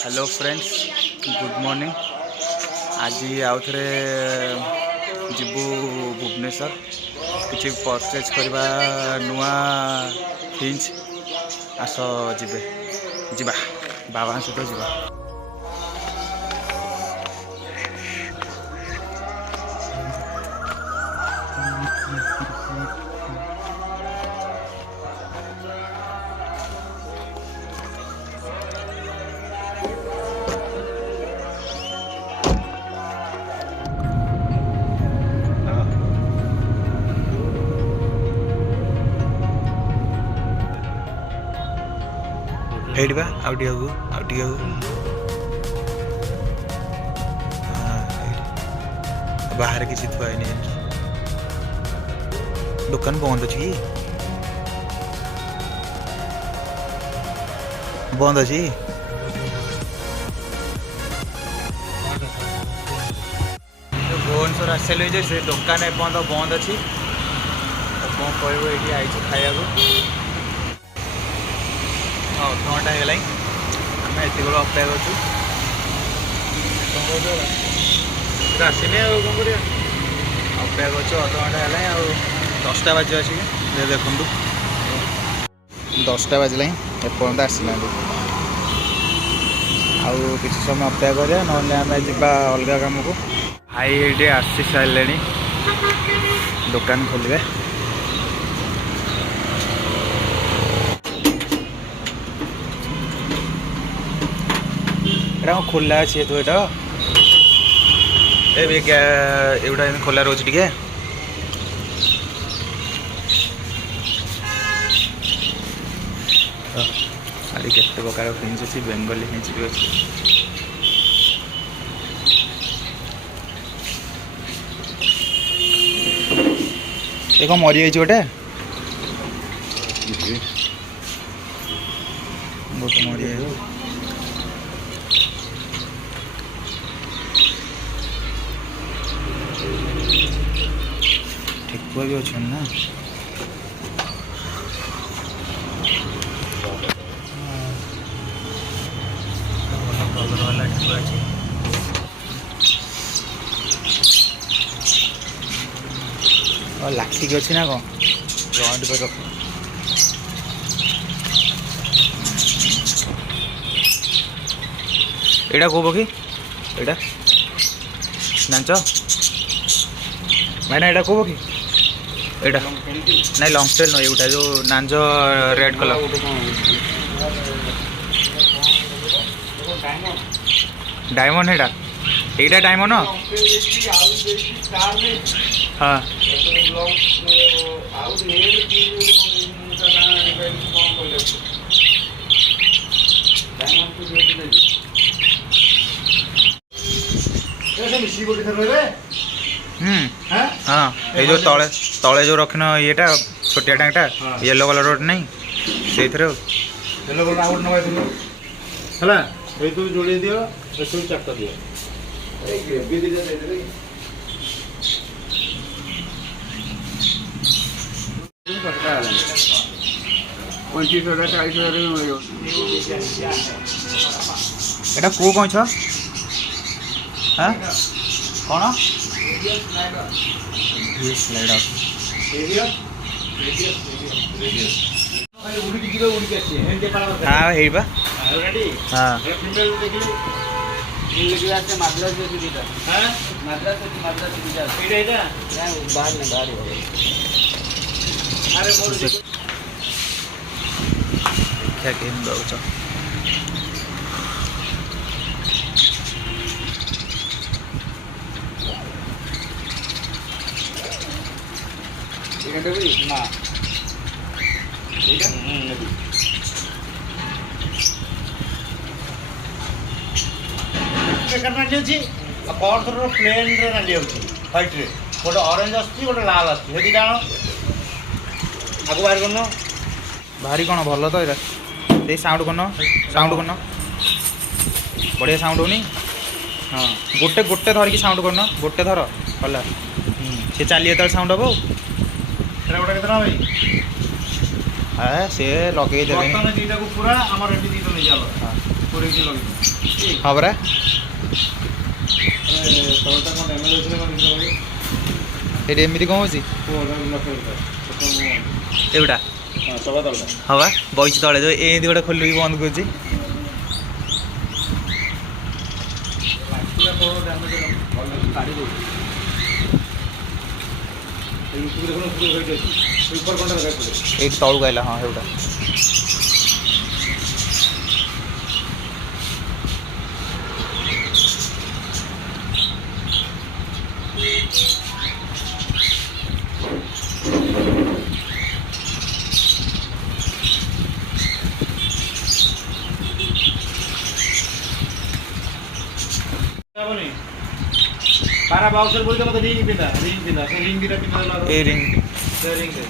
Hello friends, good morning. आज आउ थे जीवु भुवनेश्वर किसी परचेज करवा नुआ फ्रिज। आस जीवे जीवा बाबा सहित जीवा। हेडबा आउटिया बाहर किसी थुआ दुकान बंद अच्छी कि बंद अच्छी भुवनेश्वर आसले से दुकान एपर्त बंद अच्छी कौन कह ये आई खाया अधघंटा है आम एत बेल अपेक्षा कर आसने कौन कर अपेक्षा कर अधघंटा है 10टा बाजे अच्छी देखु 10टा बाजिला एपर्त आसना आउ कि समय अपेक्षा करें ना आम जा अलग कम को भाई ये आसी सारे दुकान खोलिए। खोला अच्छे तो ये खोला रोज टे आदि के प्रकार फ्रिज अच्छी बेंगली फ्रिज भी अच्छी। ये कौन मरी जाइए गोटे गोटे मरी जाए ठेकुआ भी अच्छे ना लाठी अच्छी ना कौन जॉइंट पर रख एटा कौ पक्षी एटा जांच मैंने एटा कौ पक्षी एटा नहीं लॉन्ग टेल न एटा जो नांज रेड कलर डायमंड एटा एटा डायमंड हाँ हाँ ये जो तले तले जो रखन येटा छोटिया टांगटा येलो कलर रोड नहीं से येलो कलर आउट नवा हला ए तो जोड़ी दियो सब चक्का दियो ए ग्रेवी दे दे 25,000 एटा को कौन छ हां कौन ये स्लाइड अप हाँ हेबा हाँ क्या गेम दौच ना कौन थोड़ा प्लेन रे नाली व्हाइट रे गोटे ऑरेंज आसुची गोटे लाल आसुची जान आगु बाहर करन भारी कौन भल तो ये साउंड करन बढ़िया साउंड होनी हाँ गोटे गोटे धरिकी साउंड करन गोटे थर भला सी चलिए तो साउंड हम गोटे केतना भाई हाँ सी लगे पूरा आमर ये दीटा नहीं जाल हाँ परा ये एमती कौन होची एगुटा हाँ बा बइच तले जो एमती गोटे खोल बंद कर तलू आइला हाँ एगुटा para boxer boleh kamu tadi pindah, ring kita pindah lalu. Ring deh.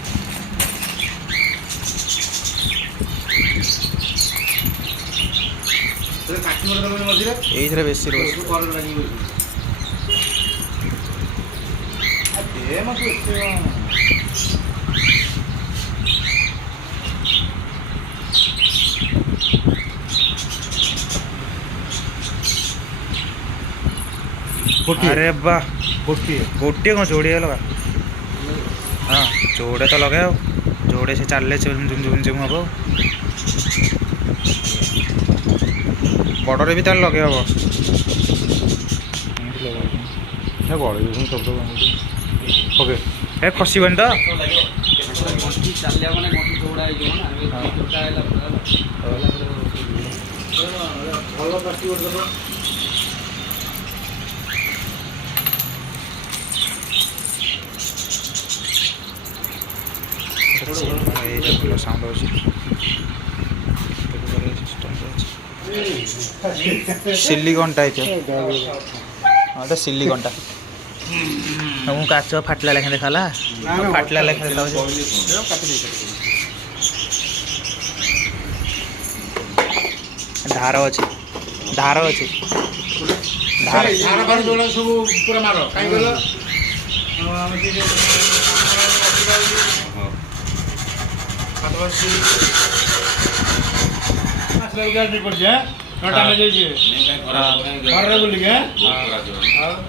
Terus kaki mana kamu yang masih deh? Ini besi terus. Kalau lagi besi. Ada masuk itu. अरे वाह गोटे कौन जोड़े लगा हाँ जोड़े तो लगे जोड़े से चलले झुम हम बड़े भी तार लगे हम ओके ए खसबन तो ଭଲ ସାଉଣ୍ଡ ଅଛି ସିଲିକନ୍ଟା ହେଇଥିବ ହଁ ତ ସିଲିକନ୍ଟା ମୁଁ କାଚ ଫାଟିଲା ଲେଖା ଦେଖାଲା ଫାଟିଲା ଲେଖା ଦେଖାଉଛି ଧାର ଅଛି ଧାର ଅଛି ଧାର ସବୁ ପୁରା ମାର କାହିଁ କହିଲ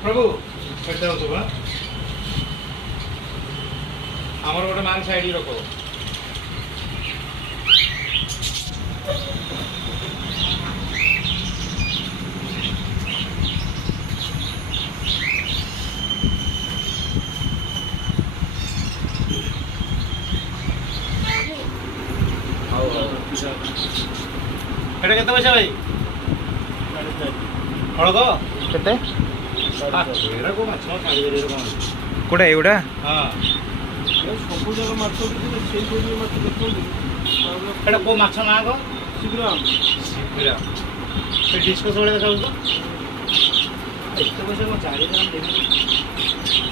प्रभु आमर गोटे मान साइड रख এটা কত পয়সা ভাই হলদ কেতে এরা কো মাছ কালি করে এরকম কোটা এউডা হ্যাঁ সবু জায়গা মাছ কিন্তু সেই কোটি মাছ দেখুন এটা কো মাছ না গো শিবরাম সে ডিসকো চলে দেখাও তো এত পয়সা কো 4 গ্রাম দেখি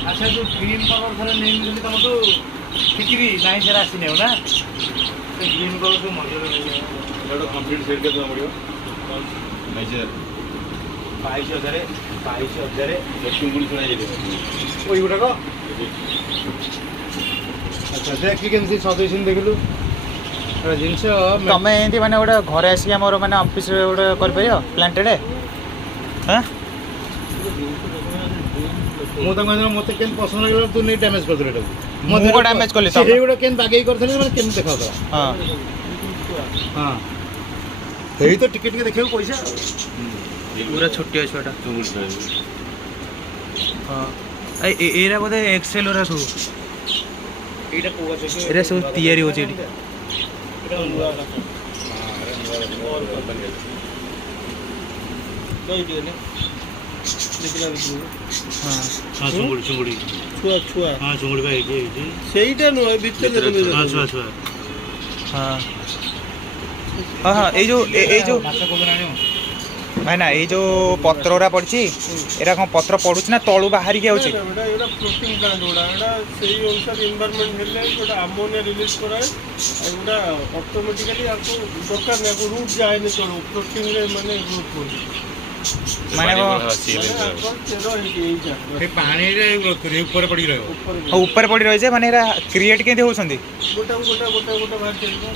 আচ্ছা তো গ্রিন কলর ধরে নেই যদি তম তো খিচড়ি নাই সেরা আসিনেও না ग्रीन कलर तो मजा लगे कंप्लीट सेट के तो पड़ियो मेजर 22,000 चिंगुड़ी सुना जाए ओई गुटा को अच्छा देख कि केमसी सजेशन देखलु एटा जिंस तमे एंती माने ओडा घरे आसी हमर माने ऑफिस रे ओडा कर परियो प्लांटेड हां मो त कहन मते केन पसंद लागलो तू नहीं डैमेज कर देले मो को डैमेज करले त हे गुडा केन बागेई करथले माने केन देखाव त हां हां हेई तो टिकट के देखियो पैसा पूरा छोटी है छोटा हां ए एरा बोधे एक्सेल रा सब एटा कोगा छै एरा सब तयारी हो छै एटा नुवा हां एरा नुवा बन गेल कोई दिने देखला बिकु हां हां चुंगुड़ी छुआ हां चुंगुड़ी भाई ये सेईटा नो भीतर हां छुआ हां हां ए जो माछा को बनानो भाई ना ये जो पत्ररा पड़ी एरा कौन पत्र पड़ू ना तलू बाहर के आउछ एटा फ्लोटिंग प्लांट ओडा एटा सेही अनुसार एनवायरनमेंट हेले एटा अमोनिया रिलीज कराए एटा ऑटोमेटिकली आपको दरकार नै को रूट जाए नै चलो फ्लोटिंग रे माने ग्रोथ हो माने वो पानी रे ग्रोथ करे ऊपर पड़ी रहो ऊपर पड़ी रही जे माने एरा क्रिएट केते होछंदी गोटा बाहर चलबो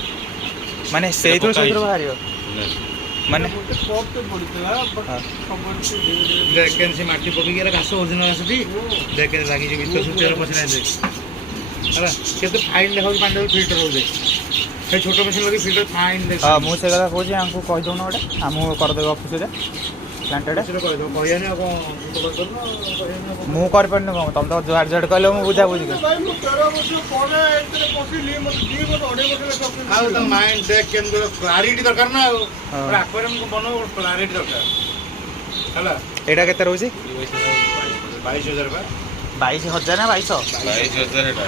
माने सेही तो बाहरियो ମାନେ देखन से माटी पकी गेला घास ओरिजिनल आसती देखन लागी जे भीतर सुचेर पछना दे हला केते फाइन देखौ पांडे फिल्टर हो जाय हे छोटो मशीन लगी फिल्टर फाइन दे हां मु से कथा कहूची हमको कह दो ना ओटे हम कर देबो ऑफिस रे प्लांटेड कह दो कहयानी अब तो कर दो मु कर पड़ने को तुम तो जोड़ जोड़ कहलो मु बुझा बुझी भाई मु 13 वर्ष पड़े इतने पसिली मत 2 वर्ष अढ़े वर्ष आ त माइंड देख केन क्लैरिटी दरकार ना और एक्वेरियम को बनो क्लैरिटी दरकार हला एटा केते रहउची 22000 बा 22000 ना 22,000 एटा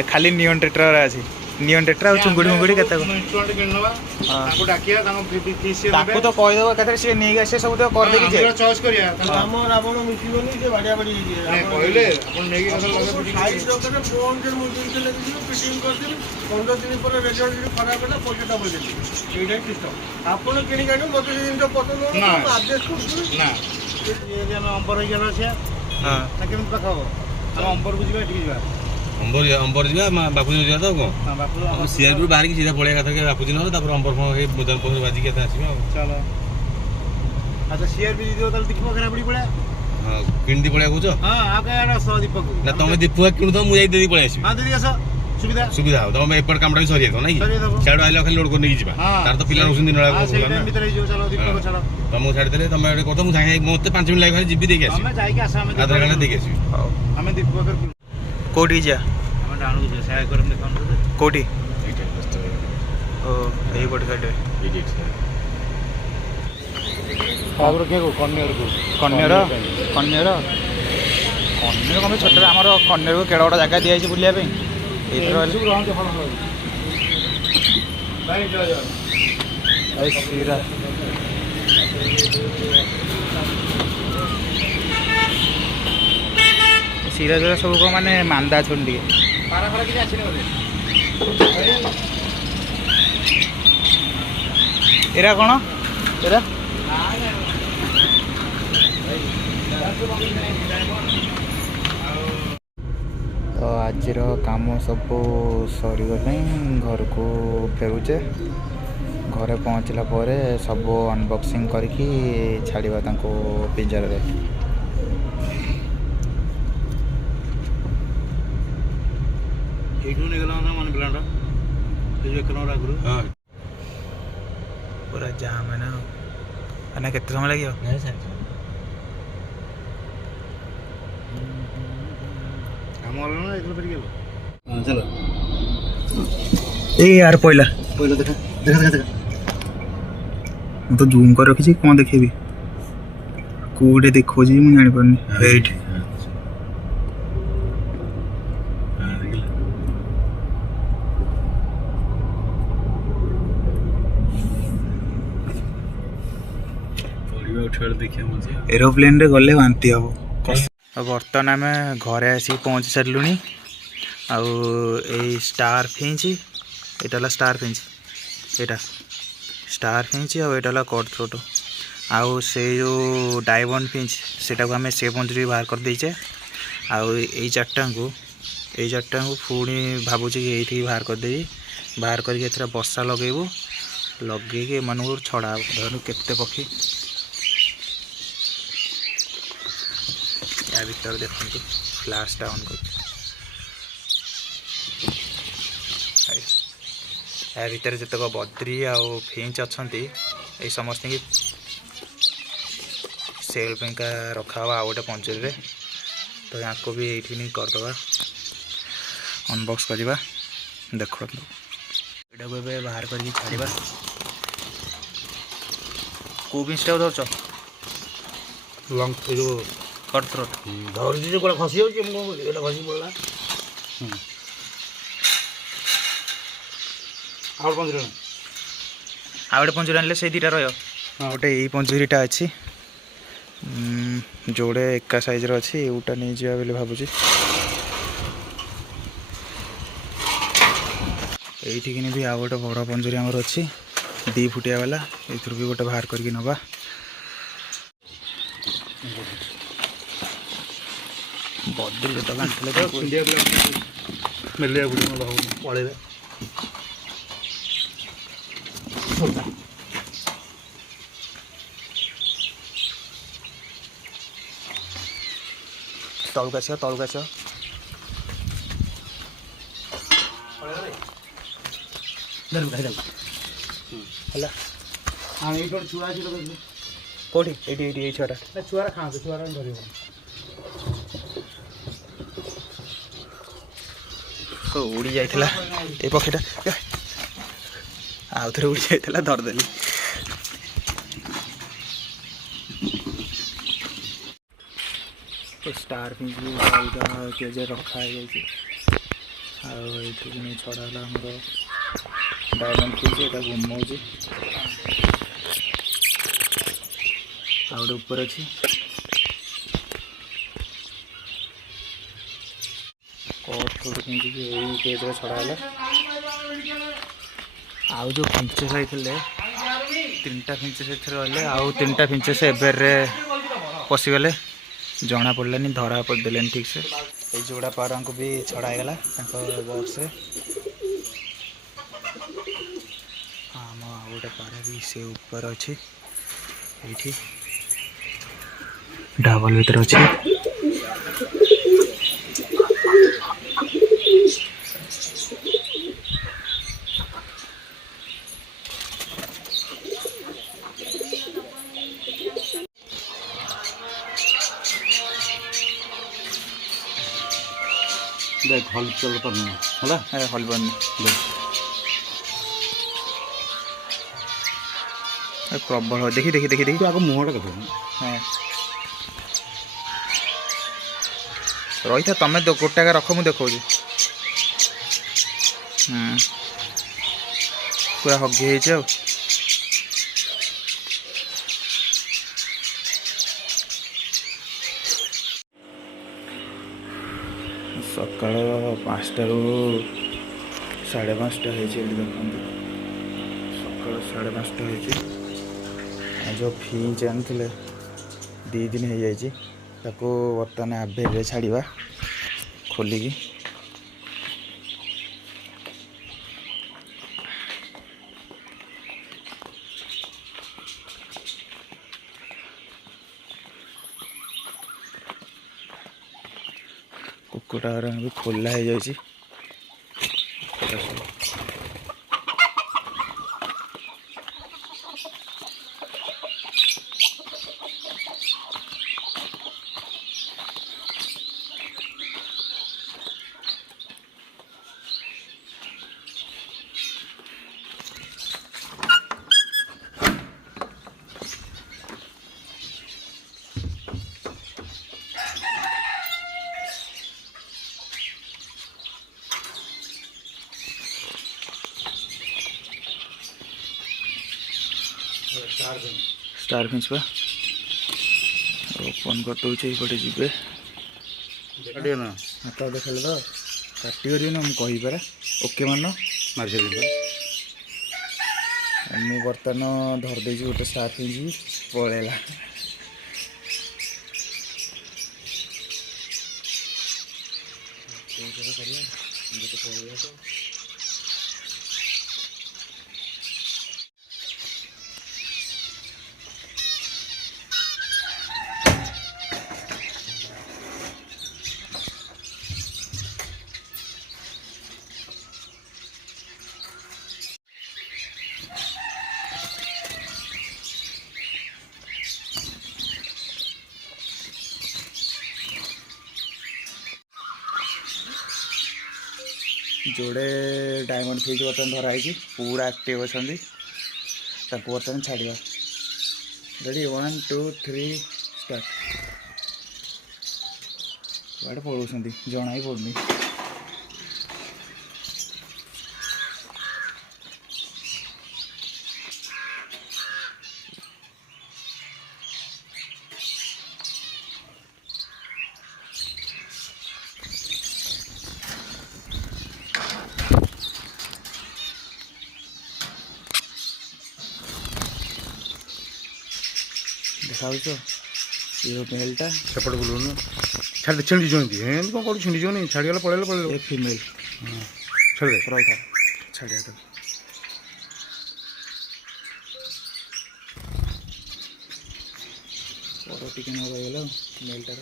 ए खाली नियन टेट्रा अछि नियन टेट्रा और चुंगुडी मुंगुडी केते को इंस्टॉल किनवा ताको डाकिया ताको पीसी ताको तो कह देबो केते से नेग आसे सब तो कर देबी जे हम चॉइस करिया हम रावण मिसिबनी जे बाडिया बाडी जे कहले अपन नेगी फसल लगे फिटिंग साइज दरकार फोन जे मुंडी के लगी फिटिंग कर देबी 15 दिन पर रिजल्ट जे खराब होला पैसा डबल देबी एटा सिस्टम आपन किनी गाडी मते दिन तो पसंद हो ना एडजस्ट कर ना ये जे नंबर हो गेला छे हां ताके पकाओ हम नंबर बुझिबा ठीक जिबा अंबर जा बापूजी जा तो को हां बापू हम सीआरपी बाहर की सीधा पळेगा था के बापूजी न तापर अंबर को हे बदल पर बाजी के था आसीबा चलो अच्छा सीआरपी दियो ताल दिखबो करा पड़ी पड़ा हां किंडी पळेगा कुछ हां आगे एटा 100 दीपक ना तमे दीपुआ किनु तो मु जाई देदी पळे आसी हां दीदी आसो सुविधा सुविधा हो तमे एपट कामडा भी सरी तो नहीं छाडो आइलो खाली लोड को नहीं जिबा तार तो पिला रहुसन दिन हां सही टाइम भीतर जो चलो दीपक चलो तमु छाडी देले तमे एटे को तो मु जाई मते 5 मिनिट लागे खाली जिबी देके आसी हमें जाई के आसा हमें आधा घंटा देके आसी हमें दीपक कर कोडी जा हमें डाणू जे सहाय करम देखन कोडी एटा बस ओ एई कोड काटे एडिट और के को कन्यर कन्यर कन्यर कन्यर कम छोट आमर कन्यर को केड़ा जगह दिया बुलिया पे एथर भाई जो सीरा सीरा जो सब को माने मांदा छुंडी पारा पारा कि आछिने बोले एरा कोन एरा तो आज काम सब सरीगले घर को फेरुचे घरे पहुँचला पर सब अनबॉक्सिंग करके छाड़वा पिंजर रे एठू निकला ना मन प्लांट ए जो कनो रागुरु हां पूरा जाम है ना अने केते समय लागियो नहीं सर काम वाला ना इतलो पर गेलो हां चलो ए यार पहिला पहिला देखा देखा देखा देखा मैं तो जूम कर रखी कौन देखेबी कोडे देखो जी मैं जानि परनी वेट एरोप्लेन रे गले बांती हम बर्तमान आम घरे आसिक पहुँची सारूँ आउ स्टार फिंच यहाँ स्टार फिंच यहाँ star Finch outta cut throat आउ से जो डायमंड फिंच से आम से पंजरी बाहर कर देचे आउ यही चार्टा को पुणी भावुचे कि ये बाहर करदेवी बाहर करके बसा लगेबू लगे एम छड़ा धरु केते पक्षी या भीतर देखते फ्लैश डाउन कर भीतर जितक बद्री आउ फिंच अच्छा ये समस्त की सेल पेका रखा हुआ आउ गोटे पंजरी रे तो यहाँ को भी ये करदे अनबॉक्स करवा देखो यहाँ को बाहर करके छाड़ा को फिंचटा धरच लंग जो कट थ्रोट धरजी जो कोला खसी होची हम एटा खसी पड़ला और पंजरी आ गोटे पंजरी आनले से दीटा रह गोटे यही पंजरीटा अच्छी जोड़े एका साइज अच्छी यूटा नहीं जा बोली भावुची ये भी आ गोटे बड़ पंजरी आमर अच्छी 2 फुटिया वाला ये भी गोटे बाहर करके नवा बद्री तो गांठले तो मिलिया गुडी में पड़े तौक आस तौक आस ହେଲା हाँ ये छुआ अच्छी କେଉଁଠି ଏଇଠି ଏଇଠି ଏଇ ଛୁଆଟା छुआ खाते छुआ धर ଉଡ଼ି ଯାଇଥିଲା ଏ ପକ୍ଷୀଟା ଆଉ ଥରେ ଉଡ଼ି ଯାଇଥିଲା ଧରିଦେଲି। ଷ୍ଟାର ଫିଞ୍ଚ ବି ଅଲଗା କେଜେ ରଖା ହେଇଯାଇଛି। ଆଉ ଏଇଠି ପୁଣି ଛଡ଼ା ହେଲା ଆମର ଡାଇମଣ୍ଡ ଫିଞ୍ଚ, ଏଇଟା ଘୁମଉଛି ଆଉ ଗୋଟେ ଉପରେ ଅଛି। କଟ୍ ଫିଞ୍ଚିକି ଏଇ କେଜ୍ରେ ଛଡ଼ା ହେଲା। ଆଉ ଯେଉଁ ଫିଞ୍ଚେସ୍ ହେଇଥିଲେ 3ଟା ଫିଞ୍ଚେସ୍ ସେଥିରେ ରହିଲେ, ଆଉ 3ଟା ଫିଞ୍ଚେସ୍ ଏବେରେ ପଶିଗଲେ, ଜଣା ପଡ଼ିଲାନି, ଧରା ପଡ଼ିଦେଲେନି ଠିକ୍ସେ। ଏଇ ଯୋଡ଼ା ପାରାଙ୍କୁ ବି ଛଡ଼ା ହେଇଗଲା ତାଙ୍କ ବକ୍ସରେ। ଆମ ଆଉ ଗୋଟେ ପାରା ବି ସେ ଉପରେ ଅଛି, ଏଇଠି ଡାବଲ ଭିତରେ ଅଛି। देख हल चल पानी है हलबन प्रबल देखी देखी देखी देखी आगे मुहटा कथ हाँ रही था तुम गोटा रख मुझे देखा पूरा हगी है सकाल 5टा ରୁ 5:30 देखते सकाल 5:30 जो फिंच आनी 2 दिन हो जाए बर्तमान आभेर छाड़ा खोलिकी कुकुड़ा भी खोला हो जाए। स्टार फिंच पा ओपन कर दौचे ये जीवे ना हाथ देखाल तो काटी कर ना मुझे कहीपर ओके मान मार्च मु बर्तमान धरदे गोटे स्टार फिंच पलैला जोड़े डायमंड फिश बर्तमान धराई पूरा एक्टिव अच्छा बर्तमान छाड़ा रेडी 1 2 3 स्टार्ट कड़े पलौ जना ही पड़नी देखा ये मेलटा सेपट बुलून छाड़ छिंडी जोंती हैं कौन कर छिंडी जोनी छाड़ी गला पळेला पळेला ये फीमेल छाड़ दे रही था छाड़िया तो और टिके न रही मेलटा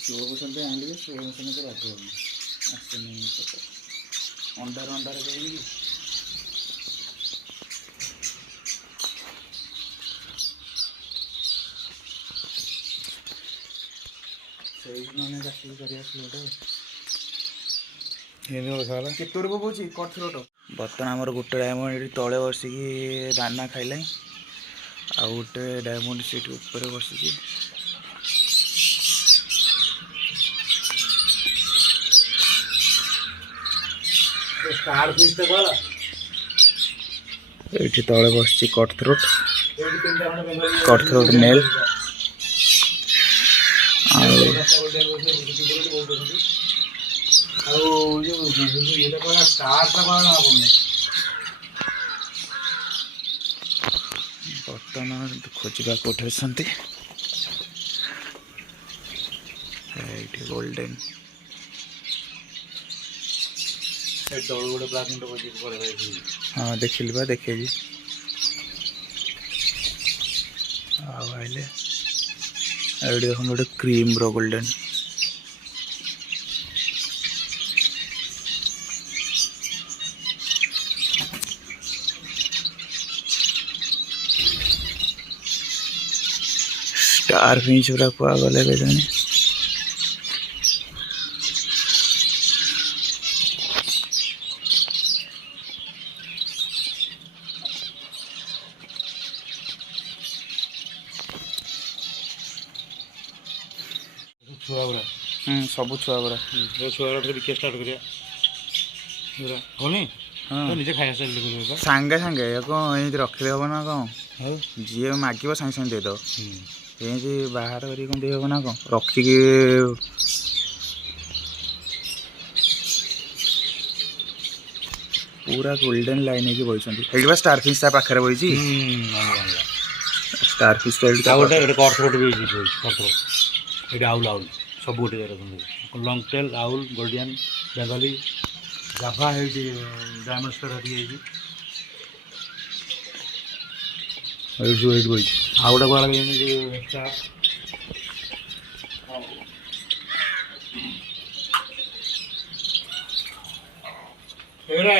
ଶିବଭୂଷଣ ପାଇଁ ଆଣିଲି ଶିବଭୂଷଣ ତ ବାଧ୍ୟ ହେବନି ଆସୁନି ସତ ଅଣ୍ଡାରେ ଯାଇକି ସେଇଦିନ ଆମେ ଚାକିରି କରି ଆସିଲୁ ଗୋଟେ କେତେବେଳେ ପକଉଛି କଥରଟ ବର୍ତ୍ତମାନ ଆମର ଗୋଟେ ଡାଇମଣ୍ଡ ଏଠି ତଳେ ବସିକି ଦାନା ଖାଇଲାଣି ଆଉ ଗୋଟେ ଡାଇମଣ୍ଡ ସେଠି ଉପରେ ବସିଛି ଏଇଠି ତଳେ ବସିଛି କଥ୍ରୋଟ ନେଲ୍ ବର୍ତ୍ତମାନ ଖୋଜିବା କୋଉଠି ଅଛନ୍ତି ଏଇଠି ଗୋଲ୍ଡେନ୍ हाँ देखिली बा देखेगी आइले देख गोटे क्रीम रो गोल्डन स्टार फिंच पूरा कुआ गले जाने सब छुआ गुरा ଛୁଆ ବିକିବା ଷ୍ଟାର୍ଟ କରିବା କନି ନିଜେ ଖାଇବା ଷ୍ଟାର୍ଟ सांगे सांगे कौन ये रखिदे हम ना कौन जी मागिब सांगे सांगे देद ये बाहर कर दे हम ना कौन रखिकी पूरा गोल्डन लाइन है बही स्टार फिश पाखे बही स्टार फिश आउल आउल सब गोटे long tail owl golden Bengali Java है डायमंड स्टार बही आउ गोटे